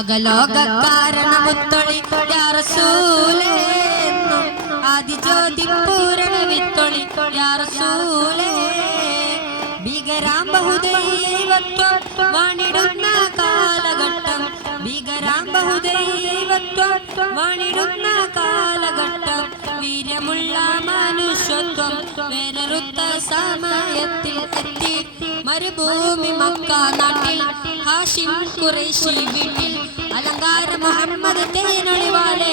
അകലോകാരണമുത്തൊളി യാ റസൂലേ ആദിജ്യോതി പൂരണ വിത്തൊളി യാ റസൂലേ ഭീകരാം ബഹുദൈവത്വം വാണിടുന്ന കാലഘട്ടം ഭീകരാം ബഹുദൈവത്വം വാണിടുന്ന കാലഘട്ടം വീര്യമുള്ള മനുഷ്യത്വം വേനറുത്ത സമയത്തിൽ എത്തി മരുഭൂമി മക്ക നാട്ടിൽ ഹാഷിം ഖുറൈശി വീട്ടിൽ അലങ്കാര മുഹമ്മദ് തേനൊളിവാലെ